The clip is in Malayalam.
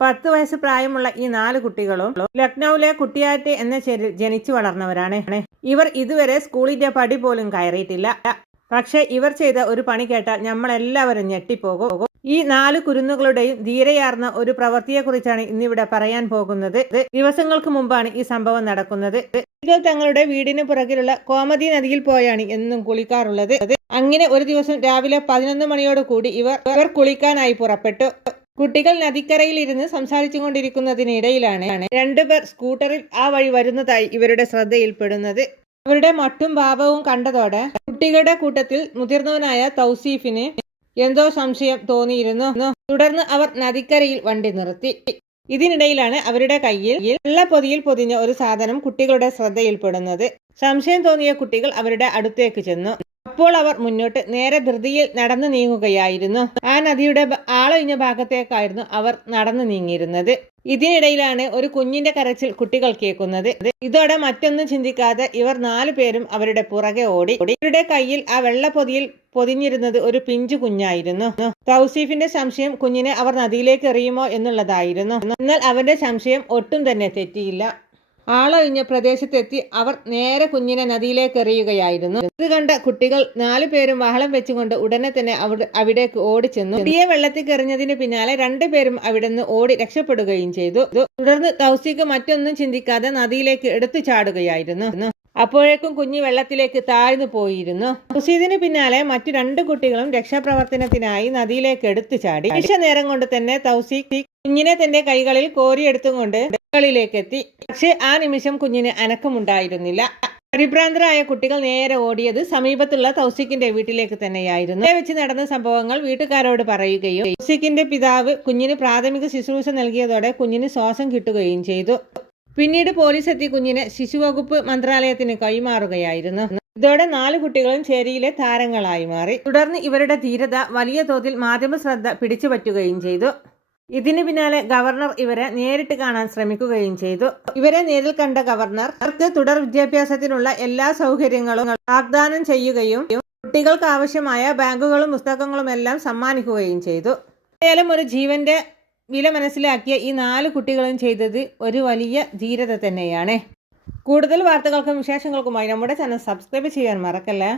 പത്ത് വയസ്സ് പ്രായമുള്ള ഈ നാല് കുട്ടികളും ലക്നൌവിലെ കുട്ടിയാറ്റ് എന്ന ജനിച്ചു വളർന്നവരാണ്. ഇവർ ഇതുവരെ സ്കൂളിന്റെ പടി പോലും കയറിയിട്ടില്ല. പക്ഷെ ഇവർ ചെയ്ത ഒരു പണി കേട്ടാൽ നമ്മളെല്ലാവരും ഞെട്ടിപ്പോകും. ഈ നാല് കുരുന്നുകളുടെയും ധീരയാർന്ന ഒരു പ്രവൃത്തിയെക്കുറിച്ചാണ് ഇന്നിവിടെ പറയാൻ പോകുന്നത്. ദിവസങ്ങൾക്ക് മുമ്പാണ് ഈ സംഭവം നടക്കുന്നത്. ഇവർ തങ്ങളുടെ വീടിന് പുറകിലുള്ള കോമതി നദിയിൽ പോയാണ് എന്നും കുളിക്കാറുള്ളത്. അങ്ങനെ ഒരു ദിവസം രാവിലെ പതിനൊന്ന് മണിയോട് കൂടി ഇവർ ഇവർ കുളിക്കാനായി പുറപ്പെട്ടു. കുട്ടികൾ നദിക്കരയിൽ ഇരുന്ന് സംസാരിച്ചു കൊണ്ടിരിക്കുന്നതിനിടയിലാണ് രണ്ടുപേർ സ്കൂട്ടറിൽ ആ വഴി വരുന്നതായി ഇവരുടെ ശ്രദ്ധയിൽപ്പെടുന്നത്. അവരുടെ മട്ടും ഭാവവും കണ്ടതോടെ കുട്ടികളുടെ കൂട്ടത്തിൽ മുതിർന്നവനായ തൗസീഫിന് എന്തോ സംശയം തോന്നിയിരുന്നു. തുടർന്ന് അവർ നദിക്കരയിൽ വണ്ടി നിർത്തി. ഇതിനിടയിലാണ് അവരുടെ കയ്യിൽ വെള്ളപ്പൊതിയിൽ പൊതിഞ്ഞ ഒരു സാധനം കുട്ടികളുടെ ശ്രദ്ധയിൽപ്പെടുന്നത്. സംശയം തോന്നിയ കുട്ടികൾ അവരുടെ അടുത്തേക്ക് ചെന്നു. അപ്പോൾ അവർ മുന്നോട്ട് നേരെ ധൃതിയിൽ നടന്നു നീങ്ങുകയായിരുന്നു. ആ നദിയുടെ ആളൊഴിഞ്ഞ ഭാഗത്തേക്കായിരുന്നു അവർ നടന്നു നീങ്ങിയിരുന്നത്. ഇതിനിടയിലാണ് ഒരു കുഞ്ഞിന്റെ കരച്ചിൽ കുട്ടികൾ കേൾക്കുന്നത്. ഇതോടെ മറ്റൊന്നും ചിന്തിക്കാതെ ഇവർ നാലു പേരും അവരുടെ പുറകെ ഓടി. ഇവരുടെ കയ്യിൽ ആ വെള്ളപ്പൊതിയിൽ പൊതിഞ്ഞിരുന്നത് ഒരു പിഞ്ചു കുഞ്ഞായിരുന്നു. തൗസീഫിന്റെ സംശയം കുഞ്ഞിനെ അവർ നദിയിലേക്ക് എറിയുമോ എന്നുള്ളതായിരുന്നു. എന്നാൽ അവന്റെ സംശയം ഒട്ടും തന്നെ തെറ്റിയില്ല. ആളൊഴിഞ്ഞ പ്രദേശത്തെത്തി അവർ നേരെ കുഞ്ഞിനെ നദിയിലേക്ക് എറിയുകയായിരുന്നു ഇത് കണ്ട കുട്ടികൾ നാലു പേരും വഹളം വെച്ചുകൊണ്ട് ഉടനെ തന്നെ അവിടെ അവിടേക്ക് ഓടിച്ചെന്നു. നദിയെ വെള്ളത്തിൽ എറിഞ്ഞതിന് പിന്നാലെ രണ്ടുപേരും അവിടെ നിന്ന് ഓടി രക്ഷപ്പെടുകയും ചെയ്തു. തുടർന്ന് തൗസിക്ക് മറ്റൊന്നും ചിന്തിക്കാതെ നദിയിലേക്ക് എടുത്തു ചാടുകയായിരുന്നു. അപ്പോഴേക്കും കുഞ്ഞ് വെള്ളത്തിലേക്ക് താഴ്ന്നു പോയിരുന്നു. ഹുസീദിന് പിന്നാലെ മറ്റു രണ്ടു കുട്ടികളും രക്ഷാപ്രവർത്തനത്തിനായി നദിയിലേക്ക് എടുത്തു ചാടി. നിമിഷ നേരം കൊണ്ട് തന്നെ തൗസീഖ് കുഞ്ഞിനെ തന്റെ കൈകളിൽ കോരിയെടുത്തുകൊണ്ട് കളിലേക്ക് എത്തി പക്ഷേ ആ നിമിഷം കുഞ്ഞിന് അനക്കമുണ്ടായിരുന്നില്ല. പരിഭ്രാന്തരായ കുട്ടികൾ നേരെ ഓടിയത് സമീപത്തുള്ള തൗസിക്കിന്റെ വീട്ടിലേക്ക് തന്നെയായിരുന്നു. വെച്ച് നടന്ന സംഭവങ്ങൾ വീട്ടുകാരോട് പറയുകയും തൗസിക്കിന്റെ പിതാവ് കുഞ്ഞിന് പ്രാഥമിക ശുശ്രൂഷ നൽകിയതോടെ കുഞ്ഞിന് ശ്വാസം കിട്ടുകയും ചെയ്തു. പിന്നീട് പോലീസ് എത്തി കുഞ്ഞിനെ ശിശുവകുപ്പ് മന്ത്രാലയത്തിന് കൈമാറുകയായിരുന്നു. ഇതോടെ നാല് കുട്ടികളും ചേരിയിലെ താരങ്ങളായി മാറി. തുടർന്ന് ഇവരുടെ ധീരത വലിയ തോതിൽ മാധ്യമ ശ്രദ്ധ പിടിച്ചുപറ്റുകയും ചെയ്തു. ഇതിന് പിന്നാലെ ഗവർണർ ഇവരെ നേരിട്ട് കാണാൻ ശ്രമിക്കുകയും ചെയ്തു. ഇവരെ നേരിൽ കണ്ട ഗവർണർ അവർക്ക് തുടർ വിദ്യാഭ്യാസത്തിനുള്ള എല്ലാ സൗകര്യങ്ങളും വാഗ്ദാനം ചെയ്യുകയും കുട്ടികൾക്ക് ആവശ്യമായ ബാഗുകളും പുസ്തകങ്ങളും എല്ലാം സമ്മാനിക്കുകയും ചെയ്തു. ഏതായാലും ഒരു ജീവന്റെ വില മനസ്സിലാക്കിയ ഈ നാല് കുട്ടികളും ചെയ്തത് ഒരു വലിയ ധീരത തന്നെയാണ്. കൂടുതൽ വാർത്തകൾക്കും വിശേഷങ്ങൾക്കുമായി നമ്മുടെ ചാനൽ സബ്സ്ക്രൈബ് ചെയ്യാൻ മറക്കല്ലേ?